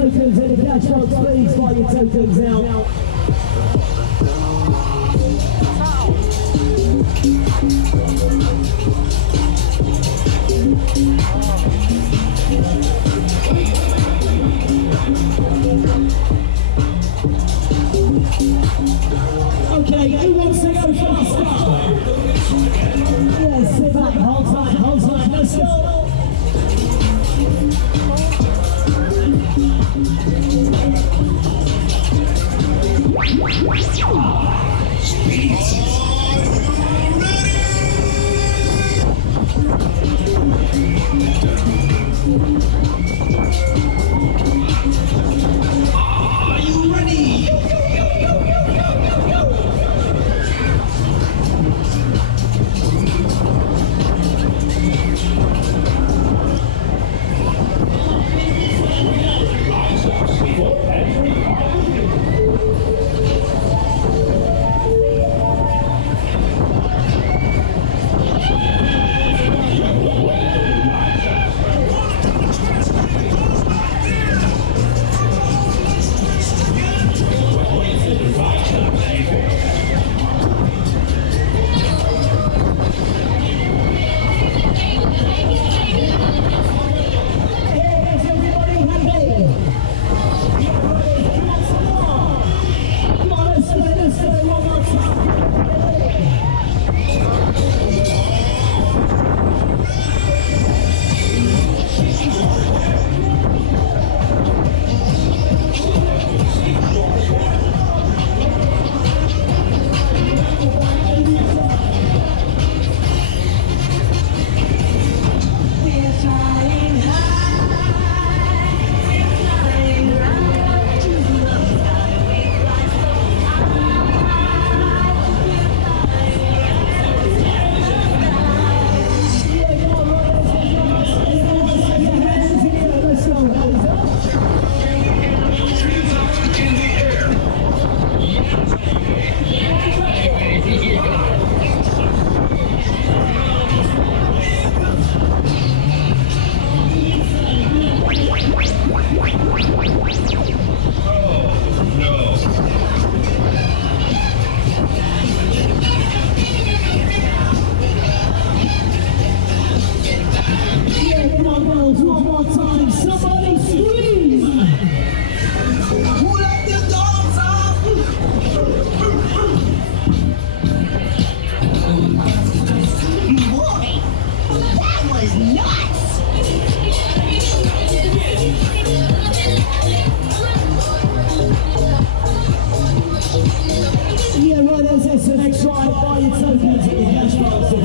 tokens in the cash box, please. Buy your tokens now. Okay, who wants to go faster? Yeah, sit back, hold tight, let's go. Are you ready? Yeah, right, that's the next ride. Buy your tokens at the cash box.